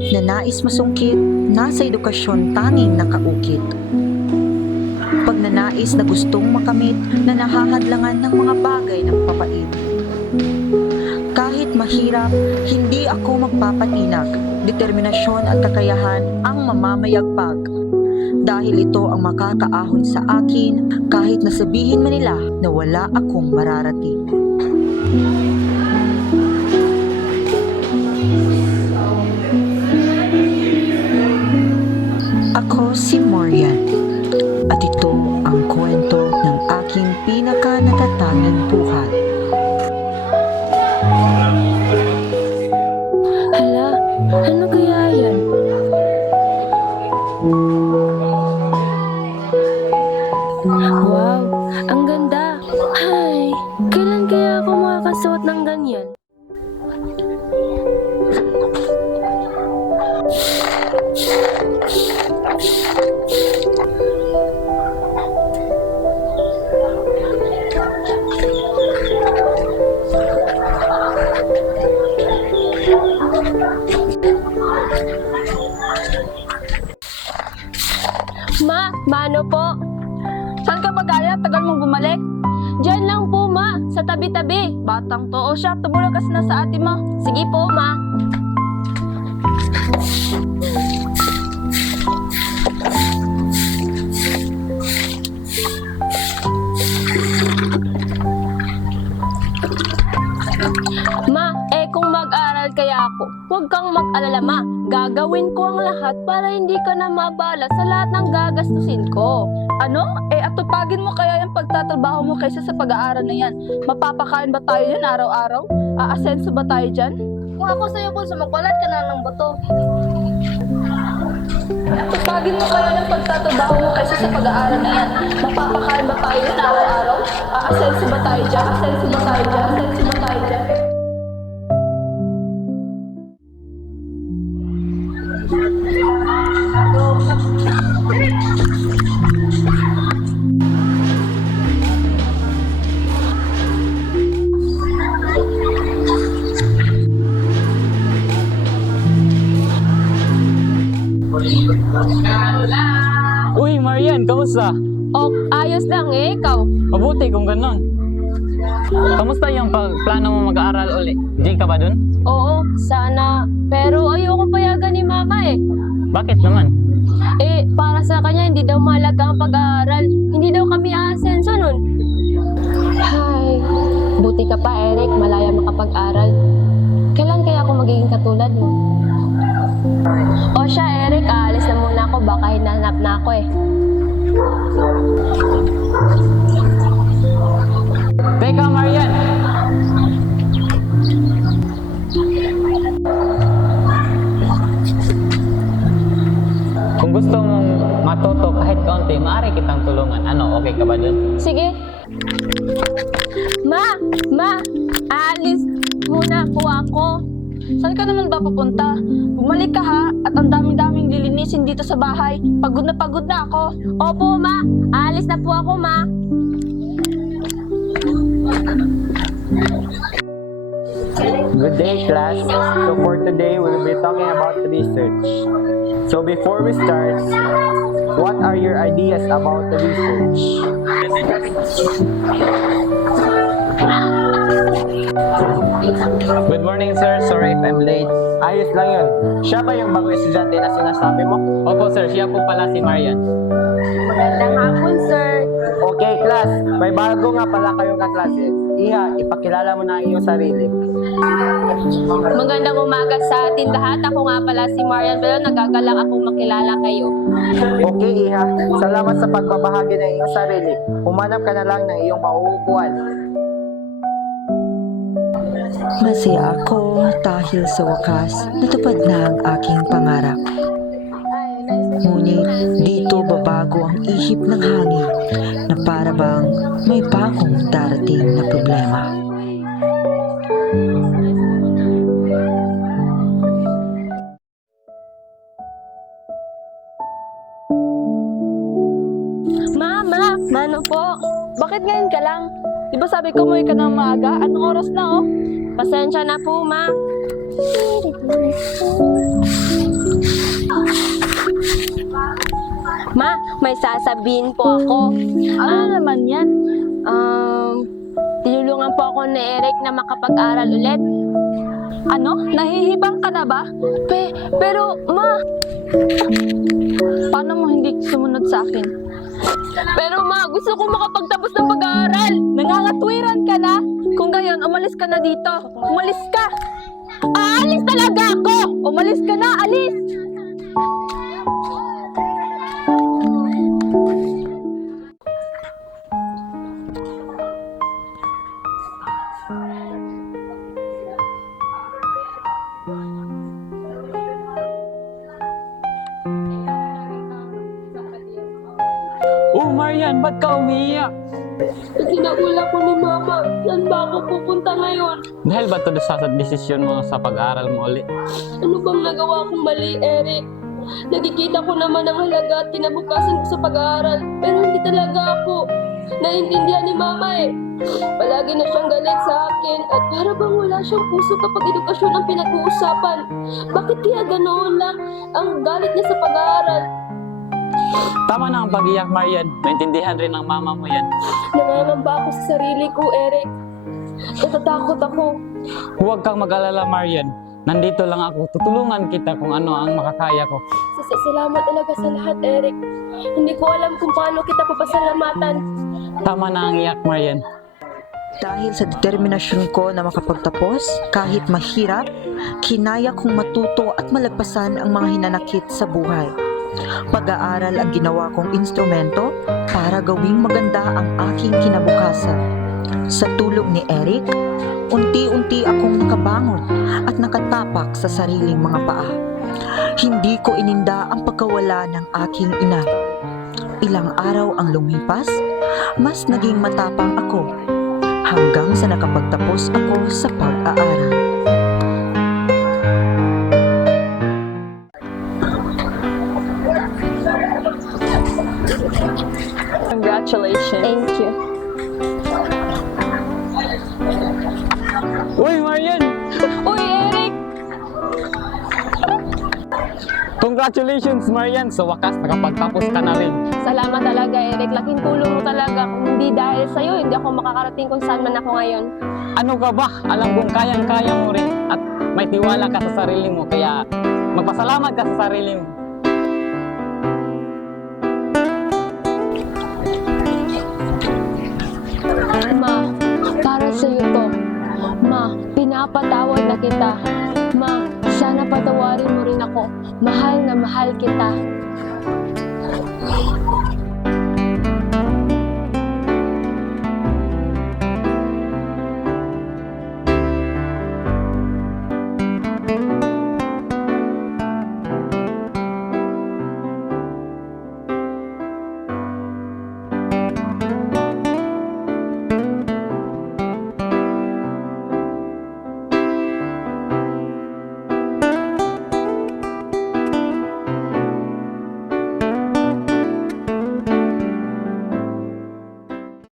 pangarap na nais masungkit, nasa edukasyon tanging nakaukit. Pagnanais na gustong makamit, na nahahadlangan ng mga bagay ng papait. Kahit mahirap, hindi ako magpapatinag. Determinasyon at kakayahan ang mamamayagpag. Dahil ito ang makakaahon sa akin, kahit nasabihin man nila na wala akong mararating. Ako si Marian, at ito ang kwento ng aking pinaka-natatangang buhay. Hala, ano kaya yan? Wow, ang ganda. Ay, kailan kaya ako makakasuot ng ganyan? Mano po? Saan ka ba gaya? Tagal mong bumalik? Diyan lang po, ma. Sa tabi-tabi. Batang to. O siya, tumulong kasi na sa ate mo. Sige po, ma. Ma, kung mag-aral kaya ako, huwag kang mag-alala, ma. Gagawin ko ang lahat para hindi ka na mabala sa lahat ng gagastusin ko. Ano? Atupagin mo kaya yung pagtatrabaho mo kaysa sa pag-aaral na yan. Mapapakain ba tayo yan araw-araw? Aasenso ba tayo dyan? Kung ako sa'yo, Bunso, magbalat ka na ng bato. Atupagin mo kaya yung pagtatrabaho mo kaysa sa pag-aaral na yan. Mapapakain ba tayo yan araw-araw? Aasenso ba tayo dyan? Asenso ba tayo dyan? Asenso ba tayo dyan? Uy, Marian, kamusta? Ayos lang ikaw. Mabuti kung ganon. Kamusta yung plano mo mag-aaral uli? Diyan ka ba dun? Oo, sana. Pero ayoko payagan ni mama Bakit naman? Para sa kanya, hindi daw mahalaga ang pag-aaral. Hindi daw kami aasenso nun. Hay, buti ka pa, Eric. Malaya makapag-aral. Kailan kaya ako magiging katulad mo? O siya, Eric, aalis na muna ako. Baka hinanap na ako Teka, Marian! Kung gusto mong matuto kahit kaunti, maaari kitang tulungan. Ano, okay ka ba dun? Sige. Ma, aalis muna po ako. Saan ka naman ba papunta? Bumalik ka ha, at ang daming-daming lilinisin dito sa bahay. Pagod na ako. Opo, ma. Aalis na po ako, ma. Good day, class. So for today, we'll be talking about research. So before we start, what are your ideas about the research? Good morning, sir. Sorry if I'm late. Ayos lang yun. Siya ba yung bagong estudyante na sinasabi mo? Opo, sir. Siya po pala si Marian. Magandang hapon, sir. Okay, class. May bago nga pala kayong kaklase. Iha, ipakilala mo na ang iyong sarili. Magandang umaga sa atin lahat. Ako nga pala si Marian, pero nagagalang akong makilala kayo. Okay, Iha. Salamat sa pagbabahagi ng iyong sarili. Humanap ka na lang ng iyong mauupuan. Masaya ako dahil sa wakas natupad na ang aking pangarap. Ngunit dito babago ang ihip ng hangin na para bang may bagong darating na problema. Mano po? Bakit ngayon ka lang? Di ba sabi ko umuwi ka ng maaga? Anong oras na Pasensya na po, ma. Ma, may sasabihin po ako. Ano naman yan? Tinulungan po ako ni Eric na makapag-aral ulit. Ano? Nahihibang ka na ba? Pero, Ma, Paano mo hindi sumunod sa akin? pero Ma, gusto ko makapagtapos ng pag-aaral. Nangangatwiran ka na? Kung gayon, umalis ka na dito. Umalis ka! Aalis talaga ako! Umalis ka na! Alis! Oh, Marian, ba't ka umiiyak? Sinagula ko ni Mama. Saan ba ako pupunta ngayon? Dahil ba ito sa desisyon mo sa pag-aaral mo ulit? Ano bang nagawa kong mali, Eric? Nakikita ko naman ang halaga at kinabukasan ko sa pag-aaral. Pero hindi talaga ako. Naiintindihan ni Mama eh. Palagi na siyang galit sa akin at para bang wala siyang puso kapag edukasyon ang pinag-uusapan. Bakit kaya ganoon lang ang galit niya sa pag-aaral? Tama na ang pag-iyak, Marian. Maintindihan rin ng mama mo yan. Nangangamba ako sa sarili ko, Eric. Natatakot ako. Huwag kang mag-alala, Marian. Nandito lang ako. Tutulungan kita kung ano ang makakaya ko. Salamat talaga sa lahat, Eric. Hindi ko alam kung paano kita papasalamatan. Tama na ang iyak, Marian. Dahil sa determinasyon ko na makapagtapos, kahit mahirap, kinaya kong matuto at malagpasan ang mga hinanakit sa buhay. Pag-aaral ang ginawa kong instrumento para gawing maganda ang aking kinabukasan. Sa tulong ni Eric, unti-unti akong nakabangon at nakatapak sa sariling mga paa. Hindi ko ininda ang pagkawala ng aking ina. Ilang araw ang lumipas, mas naging matapang ako hanggang sa nakapagtapos ako sa pag-aaral. Congratulations. Thank you. Uy, Marian! Uy, Eric! Congratulations, Marian! Sa wakas, nakapagtapos ka na rin. Salamat talaga, Eric. Laking tulong mo talaga. Kung hindi dahil sa'yo, hindi ako makakarating kung saan man ako ngayon. Ano ka ba? Alam kong kayang-kaya mo rin at may tiwala ka sa sarili mo. Kaya magpasalamat ka sa sarili mo. Ma, para sa'yo to. Ma, pinapatawad na kita. Ma, sana patawarin mo rin ako. Mahal na mahal kita.